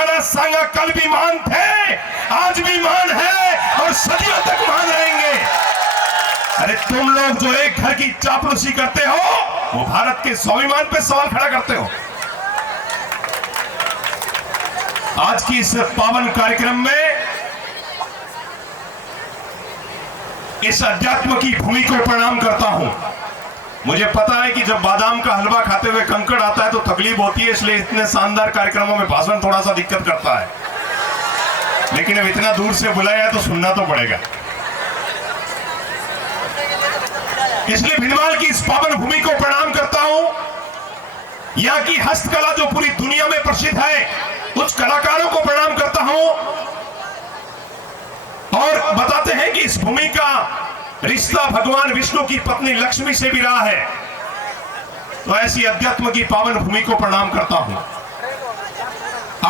राणा सांगा कल भी महान थे, आज भी महान है और सदियों तक महान रहेंगे। अरे तुम लोग जो एक घर की चापलूसी करते हो, वो भारत के स्वाभिमान पे सवाल खड़ा करते हो। आज की इस पावन कार्यक्रम में इस अध्यात्म की भूमि को प्रणाम करता हूं। मुझे पता है कि जब बादाम का हलवा खाते हुए कंकड़ आता है तो तकलीफ होती है, इसलिए इतने शानदार कार्यक्रमों में भाषण थोड़ा सा दिक्कत करता है, लेकिन अब इतना दूर से बुलाया है तो सुनना तो पड़ेगा। इसलिए भिनवाल की इस पावन भूमि को प्रणाम करता हूं। यहां की हस्तकला जो पूरी दुनिया में प्रसिद्ध है, उस कलाकारों को प्रणाम करता हूं। और बताते हैं कि इस भूमि का रिश्ता भगवान विष्णु की पत्नी लक्ष्मी से भी रहा है, तो ऐसी अध्यात्म की पावन भूमि को प्रणाम करता हूं।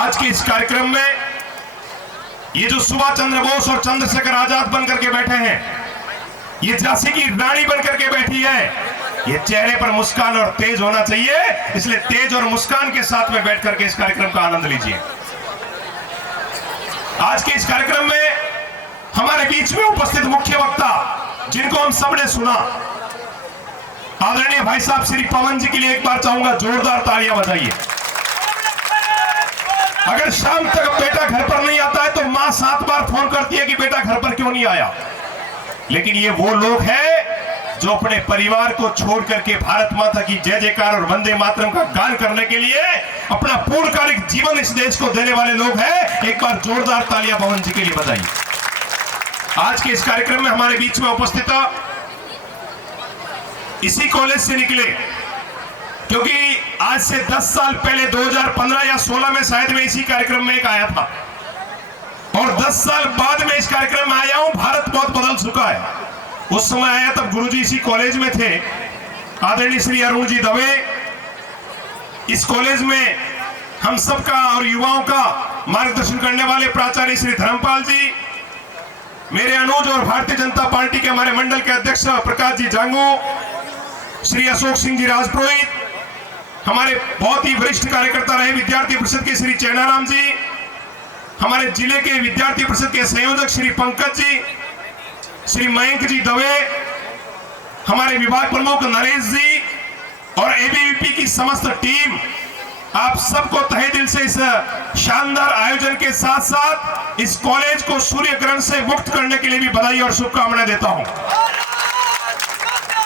आज के इस कार्यक्रम में ये जो सुभाष चंद्र बोस और चंद्रशेखर आजाद बनकर के बैठे हैं, ये झांसी की रानी बनकर के बैठी है, ये चेहरे पर मुस्कान और तेज होना चाहिए, इसलिए तेज और मुस्कान के साथ में बैठ करके इस कार्यक्रम का आनंद लीजिए। आज के इस कार्यक्रम में हमारे बीच में उपस्थित मुख्य वक्ता, जिनको हम सबने सुना, आदरणीय भाई साहब श्री पवन जी के लिए एक बार चाहूंगा जोरदार तालियां बजाइए। अगर शाम तक बेटा घर पर नहीं आता है तो मां 7 बार फोन करती है कि बेटा घर पर क्यों नहीं आया, लेकिन ये वो लोग हैं जो अपने परिवार को छोड़ करके भारत माता की जय जयकार और वंदे मातरम का गान करने के लिए अपना पूर्णकालिक जीवन इस देश को देने वाले लोग हैं। एक बार जोरदार तालियां पवन जी के लिए बजाइए। आज के इस कार्यक्रम में हमारे बीच में उपस्थित इसी कॉलेज से निकले, क्योंकि आज से 10 साल पहले 2015 या 16 में शायद मैं इसी कार्यक्रम में एक आया था, और 10 साल बाद में इस कार्यक्रम में आया हूं। भारत बहुत बदल चुका है। उस समय आया तब गुरुजी इसी कॉलेज में थे, आदरणीय श्री अरुण जी दवे। इस कॉलेज में हम सबका और युवाओं का मार्गदर्शन करने वाले प्राचार्य श्री धर्मपाल जी, मेरे अनुज और भारतीय जनता पार्टी के हमारे मंडल के अध्यक्ष प्रकाश जी जांगू, श्री अशोक सिंह जी राजपुरोहित, हमारे बहुत ही वरिष्ठ कार्यकर्ता रहे विद्यार्थी परिषद के श्री चैनाराम जी, हमारे जिले के विद्यार्थी परिषद के संयोजक श्री पंकज जी, श्री मयंक जी दवे, हमारे विभाग प्रमुख नरेश जी और एबीवीपी की समस्त टीम, आप सबको तहे दिल से इस शानदार आयोजन के साथ साथ इस कॉलेज को सूर्य ग्रहण से मुक्त करने के लिए भी बधाई और शुभकामनाएं देता हूं।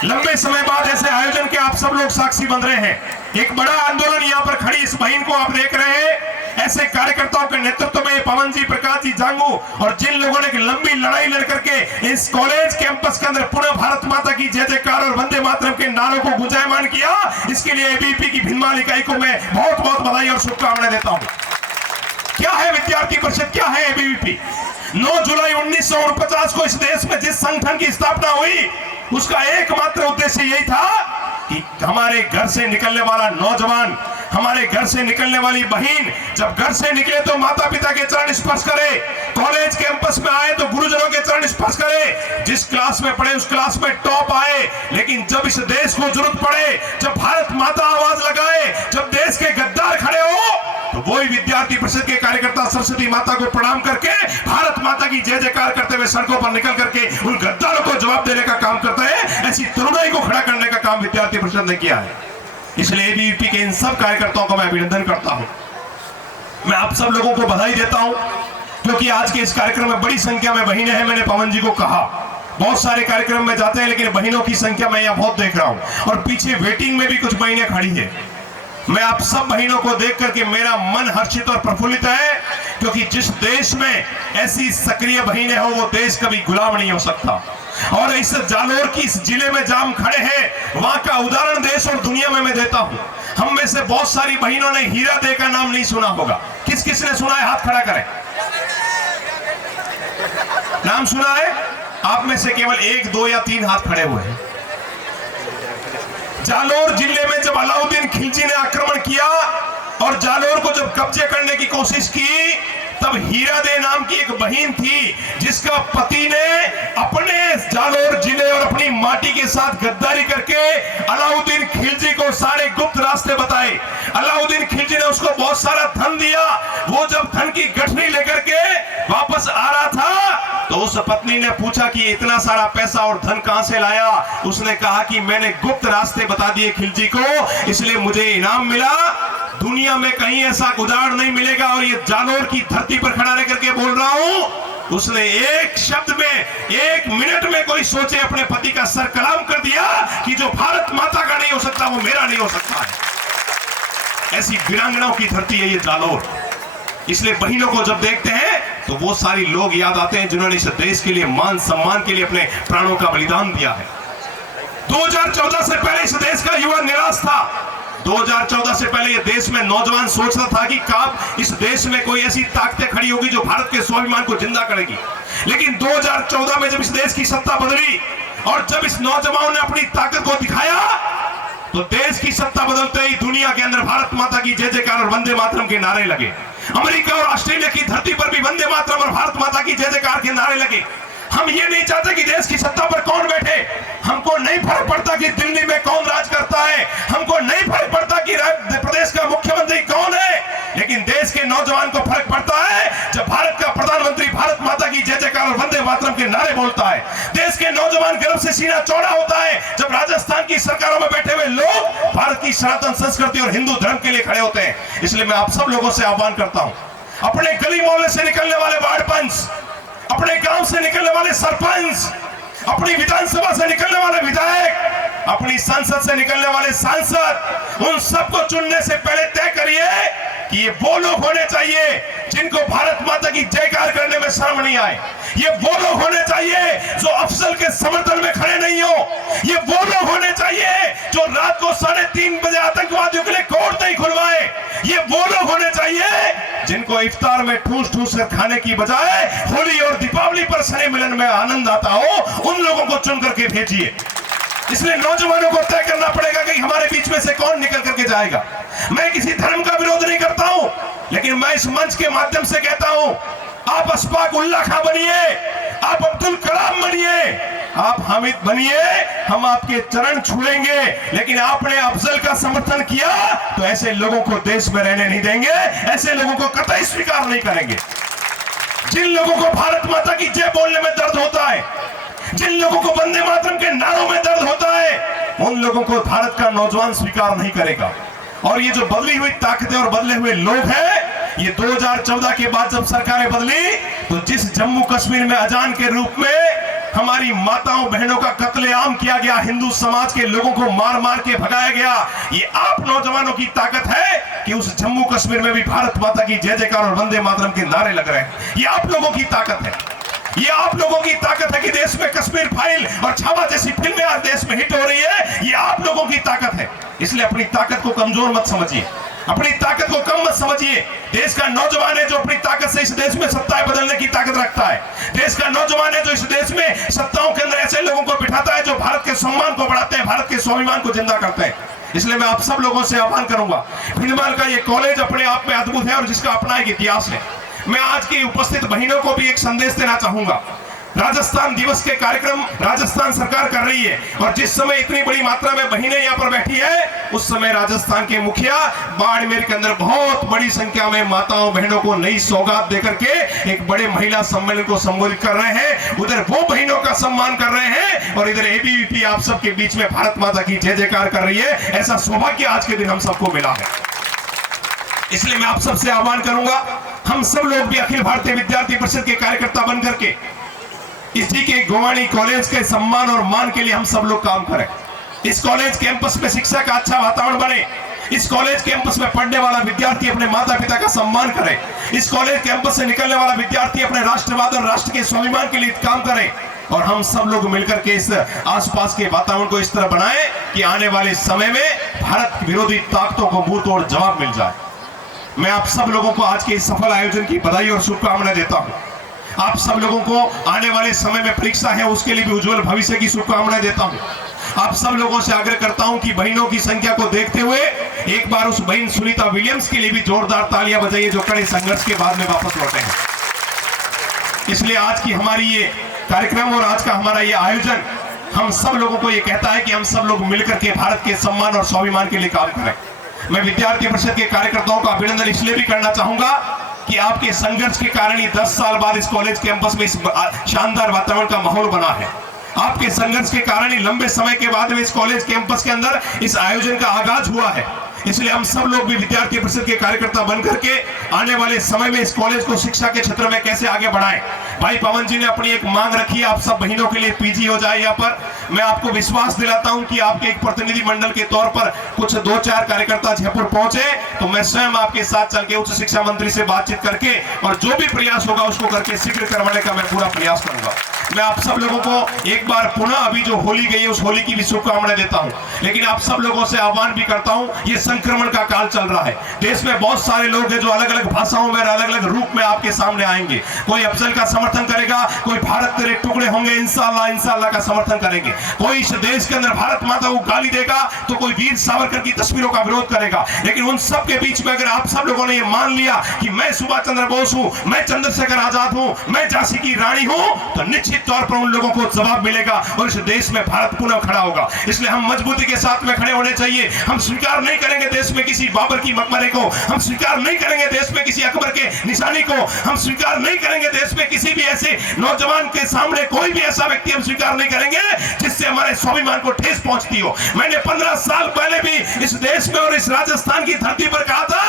लंबे समय बाद ऐसे आयोजन के आप सब लोग साक्षी बन रहे हैं। एक बड़ा आंदोलन यहां पर खड़ी इस बहन को आप देख रहे हैं। ऐसे कार्यकर्ताओं के नेतृत्व में पवन जी, प्रकाश जी जांगू और जिन लोगों ने एक लंबी लड़ाई लड़ करके इस कॉलेज कैंपस के अंदर पुनः भारत माता की जय जयकार और वंदे मातरम के नारों को गुंजायमान किया, इसके लिए एबीवीपी की भिनवाल इकाई को मैं बहुत बहुत बधाई और शुभकामनाएं देता हूं। क्या है विद्यार्थी परिषद, क्या है एबीवीपी? 9 जुलाई 1949 को इस देश में जिस संगठन की स्थापना हुई, उसका एकमात्र उद्देश्य यही था कि हमारे घर से निकलने वाला नौजवान, हमारे घर से निकलने वाली बहन जब घर से निकले तो माता पिता के चरण स्पर्श करे, कॉलेज कैंपस में आए तो गुरुजनों के चरण स्पर्श करे, जिस क्लास में पढ़े उस क्लास में टॉप आए, लेकिन जब इस देश को जरूरत पड़े, जब भारत माता आवाज लगाए, जब देश के गद्दार खड़े हो, तो वही विद्यार्थी परिषद के कार्यकर्ता सरस्वती माता को प्रणाम करके भारत माता की जय जयकार करते हुए सड़कों पर निकल करके उन गद्दारों को जवाब देने का काम करते हैं। ऐसी तरुणाई को खड़ा करने का काम विद्यार्थी परिषद ने किया है। इसलिए एबीवीपी के इन सब कार्यकर्ताओं को मैं अभिनंदन करता हूं। मैं आप सब लोगों को बधाई देता हूं, क्योंकि आज के इस कार्यक्रम में बड़ी संख्या में बहनें हैं। मैंने पवन जी को कहा, बहुत सारे कार्यक्रम में जाते हैं, लेकिन बहनों की संख्या मैं यहाँ बहुत देख रहा हूं, और पीछे वेटिंग में भी कुछ बहनें खड़ी है। मैं आप सब बहनों को देख करके मेरा मन हर्षित और प्रफुल्लित है, क्योंकि जिस देश में ऐसी सक्रिय बहनें हो, वो देश कभी गुलाम नहीं हो सकता। और इस जालोर की इस जिले में जहां हम खड़े हैं, वहां का उदाहरण देश और दुनिया में मैं देता हूं। हम में से बहुत सारी बहनों ने हीरा दे का नाम नहीं सुना होगा। किस किस ने सुना है? हाथ खड़ा करें। नाम सुना है? आप में से केवल 1, 2 या 3 हाथ खड़े हुए हैं। जालोर जिले में जब अलाउद्दीन खिलजी ने आक्रमण किया और जालोर को जब कब्जे करने की कोशिश की, तब हीरा दे नाम की एक बहन थी, जिसका पति ने अपने जालोर जिले और अपनी माटी के साथ गद्दारी करके अलाउद्दीन खिलजी को सारे गुप्त रास्ते बताए। अलाउद्दीन खिलजी ने उसको बहुत सारा धन दिया। वो जब धन उस पत्नी ने पूछा कि इतना सारा पैसा और धन कहां से लाया। उसने कहा कि मैंने गुप्त रास्ते बता दिए खिलजी को, इसलिए मुझे इनाम मिला। दुनिया में कहीं ऐसा उदाहरण नहीं मिलेगा और ये जालोर की धरती पर खड़ा रह करके बोल रहा हूं। उसने एक शब्द में, एक मिनट में कोई सोचे अपने पति का सर कलाम कर दिया कि जो भारत माता का नहीं हो सकता वो मेरा नहीं हो सकता है। ऐसी वीरांगनाओं की धरती है ये जालोर। इसलिए बहनों को जब देखते हैं तो वो सारी लोग याद आते हैं जिन्होंने इस देश के लिए, मान सम्मान के लिए अपने प्राणों का बलिदान दिया है। 2014 से पहले इस देश का युवा निराश था। 2014 से पहले ये देश में नौजवान सोचता था कि कब इस देश में कोई ऐसी ताकतें खड़ी होगी जो भारत के स्वाभिमान को जिंदा करेगी। लेकिन 2014 में जब इस देश की सत्ता बदली और जब इस नौजवान ने अपनी ताकत को दिखाया तो देश की सत्ता बदलते ही दुनिया के अंदर भारत माता की जय जयकार और वंदे मातरम के नारे लगे। अमेरिका और ऑस्ट्रेलिया की धरती पर भी वंदे मातरम और भारत माता की जय जयकार के नारे लगे। हम ये नहीं चाहते कि देश की सत्ता पर कौन बैठे, हमको नहीं फर्क पड़ता कि दिल्ली में कौन राज करता है, हमको नहीं फर्क पड़ता कि प्रदेश का मुख्यमंत्री कौन है, लेकिन देश के नौजवान को फर्क पड़ता है जब भारत का प्रधानमंत्री भारत माता की जय जयकार और वंदे मातरम के नारे बोलता है। देश के नौजवान गर्व से सीना चौड़ा होता है जब राजस्थान की सरकारों में बैठे हुए लोग भारत की सनातन संस्कृति और हिंदू धर्म के लिए खड़े होते हैं। इसलिए मैं आप सब लोगों से आह्वान करता हूं, अपने गली मोहल्ले से निकलने वाले वार्ड पंच, अपने गांव से निकलने वाले सरपंच, अपनी विधानसभा से निकलने वाले विधायक, अपनी संसद से निकलने वाले सांसद, उन सबको चुनने से पहले तय करिए कि ये वो लोग होने चाहिए जिनको भारत माता की जयकार करने में शर्म नहीं आए। ये वो लोग होने चाहिए जो अफजल के समर्थन में खड़े नहीं हो। ये वो लोग होने चाहिए जो रात को 3:30 बजे आतंकवादियों के लिए कोर्ट नहीं खुलवाए। ये वो लोग होने चाहिए जिनको इफ्तार में ठूस ठूस कर खाने की बजाय होली और दीपावली पर स्नेह मिलन में आनंद आता हो, उन लोगों को चुन करके भेजिए। इसलिए नौजवानों को तय करना पड़ेगा कि हमारे बीच में से कौन निकल करके जाएगा। मैं किसी धर्म का विरोध नहीं करता हूं, लेकिन मैं इस मंच के माध्यम से कहता हूं, आप अशफाक उल्लाह खां बनिए, आप अब्दुल कलाम बनिए, आप हामिद बनिए, हम आपके चरण छुएंगे, लेकिन आपने अफजल का समर्थन किया तो ऐसे लोगों को देश में रहने नहीं देंगे, ऐसे लोगों को कतई स्वीकार नहीं करेंगे। जिन लोगों को भारत माता की जय बोलने में दर्द होता है, जिन लोगों को वंदे मातरम के नारों में दर्द होता है, उन लोगों को भारत का नौजवान स्वीकार नहीं करेगा। और ये जो बदली हुई ताकतें और बदले हुए लोग हैं, ये 2014 के बाद जब सरकारें बदली तो जिस जम्मू कश्मीर में अजान के रूप में हमारी माताओं बहनों का कत्लेआम किया गया, हिंदू समाज के लोगों को मार मार के भगाया गया, ये आप नौजवानों की ताकत है कि उस जम्मू कश्मीर में भी भारत माता की जय जयकार और वंदे मातरम के नारे लग रहे हैं। ये आप लोगों की ताकत है। ये आप लोगों की ताकत है कि देश में कश्मीर फाइल और छावा जैसी फिल्में आज देश में हिट हो रही है। ये आप लोगों की ताकत है। इसलिए अपनी ताकत को कमजोर मत समझिए, अपनी ताकत को कम मत समझिए। देश का नौजवान है जो अपनी ताकत से इस देश में सत्ताएं बदलने की ताकत रखता है। देश का नौजवान है जो इस देश में सत्ताओं के अंदर ऐसे लोगों को बिठाता है जो भारत के सम्मान को बढ़ाते हैं, भारत के स्वाभिमान को जिंदा करते हैं। इसलिए मैं आप सब लोगों से आह्वान करूंगा, भिंडमाल का ये कॉलेज अपने आप में अद्भुत है और जिसका अपना एक इतिहास है। मैं आज की उपस्थित बहनों को भी एक संदेश देना चाहूंगा। राजस्थान दिवस के कार्यक्रम राजस्थान सरकार कर रही है और जिस समय इतनी बड़ी मात्रा में बहनें यहाँ पर बैठी है, उस समय राजस्थान के मुखिया बाड़मेर के अंदर बहुत बड़ी संख्या में माताओं बहनों को नई सौगात देकर के एक बड़े महिला सम्मेलन को संबोधित कर रहे हैं। उधर वो बहनों का सम्मान कर रहे हैं और इधर एबीवीपी आप सबके बीच में भारत माता की जय जयकार कर रही है। ऐसा सौभाग्य आज के दिन हम सबको मिला है। इसलिए मैं आप सबसे आह्वान करूंगा, हम सब लोग भी अखिल भारतीय विद्यार्थी परिषद के कार्यकर्ता बनकर के इसी के गोवाणी कॉलेज के सम्मान और मान के लिए हम सब लोग काम करें। इस कॉलेज कैंपस में शिक्षा का अच्छा वातावरण बने, इस कॉलेज कैंपस में पढ़ने वाला विद्यार्थी अपने माता पिता का सम्मान करे, इस कॉलेज कैंपस से निकलने वाला विद्यार्थी अपने राष्ट्रवाद और राष्ट्र के स्वाभिमान के लिए काम करे और हम सब लोग मिलकर के इस आसपास के वातावरण को इस तरह बनाएं कि आने वाले समय में भारत विरोधी ताकतों को मुंह तोड़ जवाब मिल जाए। मैं आप सब लोगों को आज के इस सफल आयोजन की बधाई और शुभकामनाएं देता हूं। आप सब लोगों को आने वाले समय में परीक्षा है उसके लिए भी उज्जवल भविष्य की शुभकामनाएं देता हूं। आप सब लोगों से आग्रह करता हूं कि बहनों की संख्या को देखते हुए एक बार उस बहन सुनीता विलियम्स के लिए भी जोरदार तालियां बजाइए जो कड़े संघर्ष के बाद में वापस लौटे हैं। इसलिए आज की हमारी ये कार्यक्रम और आज का हमारा ये आयोजन हम सब लोगों को ये कहता है कि हम सब लोग मिलकर के भारत के सम्मान और स्वाभिमान के लिए काम करें। मैं विद्यार्थी परिषद के कार्यकर्ताओं का अभिनंदन इसलिए भी करना चाहूंगा कि कि आपके संघर्ष के कारण ही 10 साल बाद इस कॉलेज कैंपस में इस शानदार वातावरण का माहौल बना है। आपके संघर्ष के कारण ही लंबे समय के बाद में इस कॉलेज कैंपस के अंदर इस आयोजन का आगाज हुआ है। इसलिए हम सब लोग भी विद्यार्थी परिषद के कार्यकर्ता बनकर के आने वाले समय में इस कॉलेज को शिक्षा के क्षेत्र में कैसे आगे बढ़ाएं। भाई पवन जी ने अपनी एक मांग रखी है, आप सब बहनों के लिए पीजी हो जाए। यहाँ पर मैं आपको विश्वास दिलाता हूं कि आपके एक प्रतिनिधि मंडल के तौर पर कुछ 2-4 कार्यकर्ता जयपुर पहुंचे तो मैं स्वयं आपके साथ चल के उच्च शिक्षा मंत्री से बातचीत करके और जो भी प्रयास होगा उसको करके शीघ्र करवाने का मैं पूरा प्रयास करूंगा। मैं आप सब लोगों को एक बार पुनः अभी जो होली गई है उस होली की भी शुभकामनाएं देता हूं, लेकिन आप सब लोगों से आह्वान भी करता हूं, ये संक्रमण का काल चल रहा है। देश में बहुत सारे लोग हैं जो अलग अलग भाषाओं में अलग अलग रूप में आपके सामने आएंगे। कोई अफजल का समर्थन करेगा, कोई भारत तेरे टुकड़े होंगे इंशाअल्लाह इंशाअल्लाह का समर्थन करेंगे, कोई इस देश के अंदर भारत माता को गाली देगा तो कोई वीर सावरकर की तस्वीरों का विरोध करेगा। लेकिन उन सब के बीच में अगर आप सब लोगों ने ये मान लिया कि मैं सुभाष चंद्र बोस हूं, मैं चंद्रशेखर आजाद हूं, मैं झांसी की रानी हूं, तो निश्चित तौर पर उन लोगों को जवाब मिलेगा और इस देश में भारत पुनः खड़ा होगा। इसलिए हम मजबूती के साथ में खड़े होने चाहिए। हम स्वीकार नहीं करेंगे देश में किसी बाबर की मकबरे को, हम स्वीकार नहीं करेंगे देश में किसी अकबर के निशानी को, हम स्वीकार नहीं करेंगे देश में किसी भी ऐसे नौजवान के सामने कोई भी ऐसा व्यक्ति हम स्वीकार नहीं करेंगे जिससे हमारे स्वाभिमान को ठेस पहुंचती हो। मैंने 15 साल पहले भी इस देश में और इस राजस्थान की धरती पर कहा था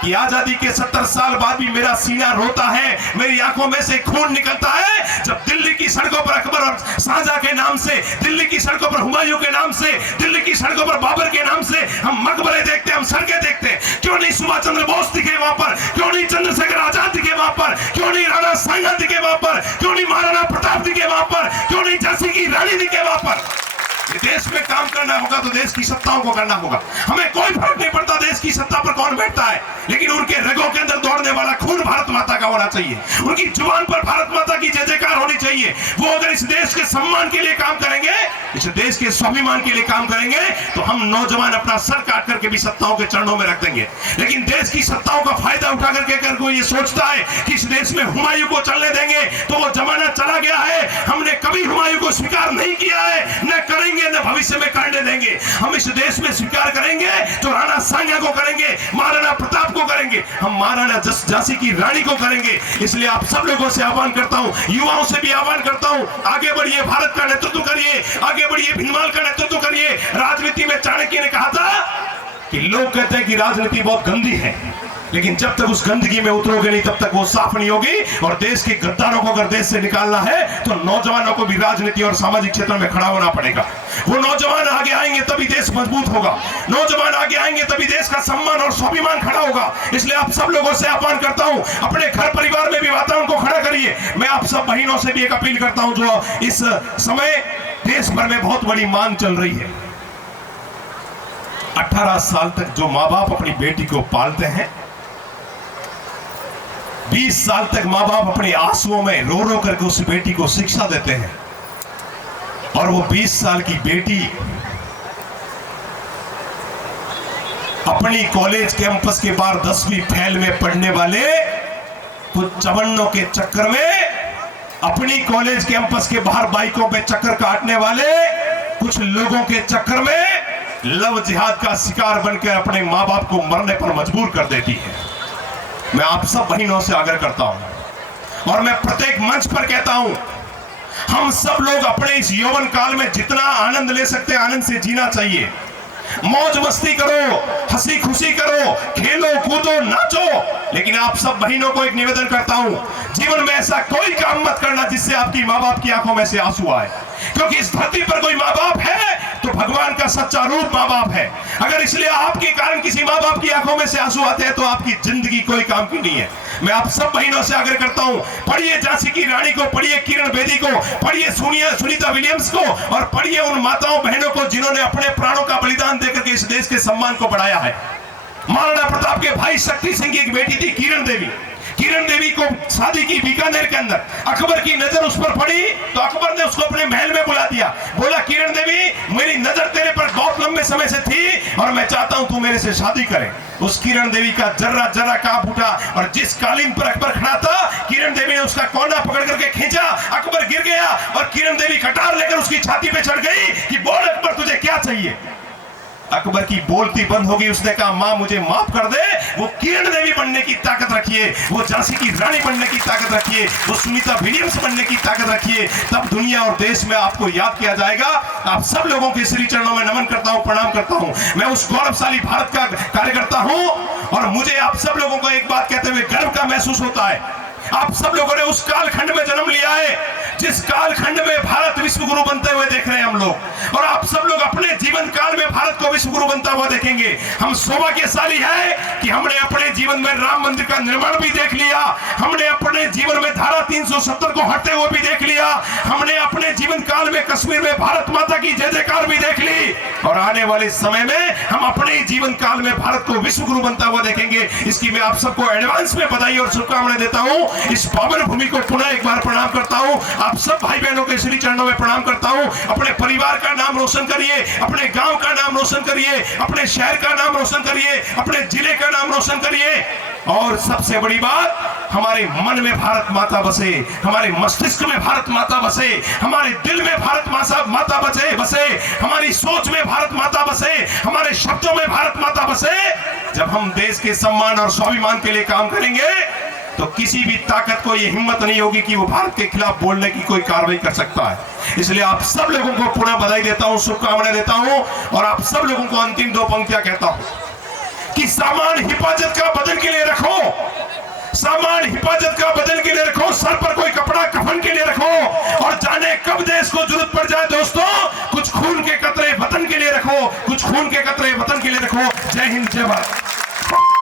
कि आजादी के 70 साल बाद भी मेरा सीना रोता है, मेरी आंखों में से खून निकलता है जब दिल्ली की सड़कों पर अकबर और शाहजहां के नाम से, दिल्ली की सड़कों पर हुमायूं के नाम से, दिल्ली की सड़कों पर बाबर के नाम से हम मकबरे देखते, हम सड़कें देखते। क्यों नहीं सुभाष चंद्र बोस दिखे वहां पर, क्यों नहीं चंद्रशेखर आजाद दिखे वहां पर, क्यों नहीं राणा सांगा दिखे वहां पर, क्यों नहीं महाराणा प्रताप दिखे वहां पर, क्यों नहीं झांसी की रानी दिखे वहां पर। देश में काम करना होगा तो देश की सत्ताओं को करना होगा। हमें कोई फर्क नहीं पड़ता देश की सत्ता पर कौन बैठता है, लेकिन उनके रगों के अंदर दौड़ने वाला खून भारत माता का होना चाहिए, उनकी जुबान पर भारत माता की जय जयकार होनी चाहिए। वो अगर इस देश के सम्मान के लिए काम करेंगे, इस देश के स्वाभिमान के लिए काम करेंगे तो हम नौजवान अपना सर काट करके भी सत्ताओं के चरणों में रख देंगे। लेकिन देश की सत्ताओं का फायदा उठा करके अगर कोई ये सोचता है कि इस देश में हुमायूं को चलने देंगे तो वो जमाना चला गया है। हमने कभी हुमायूं को स्वीकार नहीं किया है, न करेंगे न भविष्य में करने देंगे। हम इस देश में स्वीकार करेंगे तो राणा सांगा को करेंगे, महाराणा प्रताप को करेंगे, हम महाराणा झांसी की रानी को करेंगे। इसलिए आप सब लोगों से आह्वान करता हूं, युवाओं से भी आह्वान करता हूं, आगे बढ़िए, भारत का नेतृत्व करिए, आगे बढ़िए, भिनमाल का नेतृत्व करिए। राजनीति में चाणक्य ने कहा था कि लोग कहते हैं कि राजनीति बहुत गंदी है, लेकिन जब तक उस गंदगी में उतरोगे नहीं तब तक वो साफ नहीं होगी। और देश के गद्दारों को अगर देश से निकालना है तो नौजवानों को भी राजनीति और सामाजिक क्षेत्र में खड़ा होना पड़ेगा। वो नौजवान आगे आएंगे तभी देश मजबूत होगा, नौजवान आगे आएंगे तभी देश का सम्मान और स्वाभिमान खड़ा होगा। इसलिए आप सब लोगों से आह्वान करता हूं, अपने घर परिवार में भी वातावरण को खड़ा करिए। मैं आप सब बहनों से भी एक अपील करता हूं जो इस समय देश भर में बहुत बड़ी मांग चल रही है। 18 साल तक जो माँ बाप अपनी बेटी को पालते हैं, 20 साल तक माँ बाप अपने आंसुओं में रो रो करके उस बेटी को शिक्षा देते हैं, और वो 20 साल की बेटी अपनी कॉलेज कैंपस के बाहर 10वीं फेल में पढ़ने वाले कुछ चवन्नों के चक्कर में, अपनी कॉलेज कैंपस के बाहर बाइकों पे चक्कर काटने वाले कुछ लोगों के चक्कर में लव जिहाद का शिकार बनकर अपने माँ बाप को मरने पर मजबूर कर देती है। मैं आप सब बहनों से आग्रह करता हूं और मैं प्रत्येक मंच पर कहता हूं, हम सब लोग अपने इस यौवन काल में जितना आनंद ले सकते हैं आनंद से जीना चाहिए। मौज मस्ती करो, हंसी खुशी करो, खेलो कूदो नाचो, लेकिन आप सब बहनों को एक निवेदन करता हूं, जीवन में ऐसा कोई काम मत करना जिससे आपकी माँ बाप की आंखों में से आंसू आए, क्योंकि इस धरती पर कोई माँ बाप है तो भगवान का सच्चा रूप माँ बाप है। अगर इसलिए आपके कारण किसी माँ बाप की आंखों में से आंसू आते हैं तो आपकी जिंदगी कोई काम की नहीं है। मैं आप सब बहनों से आग्रह करता हूं, पढ़िए झांसी की रानी को, पढ़िए किरण बेदी को, पढ़िए सुनीता विलियम्स को, और पढ़िए उन माताओं बहनों को जिन्होंने अपने प्राणों का बलिदान देकर के इस देश के सम्मान को बढ़ाया है। महाराणा प्रताप के भाई शक्ति सिंह की एक बेटी थी किरण देवी। किरण देवी को शादी की बीकानेर के अंदर, अकबर की नजर उस पर पड़ी तो अकबर ने उसको अपने महल में बुला दिया। बोला, किरण देवी मेरी नजर तेरे पर बहुत लंबे समय से थी और मैं चाहता हूं तू मेरे से शादी करे। उस किरण देवी का जर्रा जर्रा कांप उठा और जिस कालीन पर अकबर खड़ा था, किरण देवी ने उसका कोना पकड़ करके खींचा, अकबर गिर गया और किरण देवी कटार लेकर उसकी छाती पे चढ़ गई कि बोल अकबर तुझे क्या चाहिए। अकबर की बोलती बंद होगी। उसने कहा मां मुझे माफ कर दे। वो किरण देवी बनने की ताकत रखिए, वो झांसी की रानी बनने की ताकत रखिए, वो सुनीता विलियम्स बनने की ताकत रखिए। तब दुनिया और देश में आपको याद किया जाएगा। आप सब लोगों के श्री चरणों में नमन करता हूं, प्रणाम करता हूं। मैं उस गौरवशाली भारत का कार्यकर्ता हूं और मुझे आप सब लोगों को एक बात कहते हुए गर्व का महसूस होता है। आप सब लोगों ने उस कालखंड में जन्म लिया है जिस कालखंड में भारत विश्व गुरु बनते हुए देख रहे हैं हम लोग, और आप सब लोग अपने जीवन काल में भारत को विश्व गुरु बनता हुआ देखेंगे। हम सौभाग्यशाली है कि हमने अपने जीवन में राम मंदिर का निर्माण भी देख लिया, हमने अपने जीवन में धारा 370 को हटते हुए भी देख लिया, हमने अपने जीवन काल में कश्मीर में भारत माता की जय जयकार भी देख ली, और आने वाले समय में हम अपने जीवन काल में भारत को विश्व गुरु बनता हुआ देखेंगे। इसकी मैं आप सबको एडवांस में बधाई और शुभकामनाएं देता हूं। इस पावन भूमि को पुनः एक बार प्रणाम करता हूं। आप सब भाई बहनों के श्री चरणों में प्रणाम करता हूं। अपने परिवार का नाम रोशन करिए, अपने गांव का नाम रोशन करिए, अपने शहर का नाम रोशन करिए, अपने जिले का नाम रोशन करिए, और सबसे बड़ी बात, हमारे मन में भारत माता बसे, हमारे मस्तिष्क में भारत माता बसे, हमारे दिल में भारत माता बसे, हमारी सोच में भारत माता बसे, हमारे शब्दों में भारत माता बसे। जब हम देश के सम्मान और स्वाभिमान के लिए काम करेंगे तो किसी भी ताकत को यह हिम्मत नहीं होगी कि वो भारत के खिलाफ बोलने की कोई कार्रवाई कर सकता है। इसलिए आप सब लोगों को पुनः बधाई देता हूं, शुभकामनाएं देता हूं, और आप सब लोगों को अंतिम 2 पंक्तियां कहता हूं कि सामान हिफाजत का बदन के लिए रखो, सामान हिफाजत का बदन के लिए रखो, सर पर कोई कपड़ा कफन के लिए रखो, और जाने कब देश को जरूरत पड़ जाए दोस्तों, कुछ खून के कतरे वतन के लिए रखो, कुछ खून के कतरे वतन के लिए रखो। जय हिंद, जय भारत।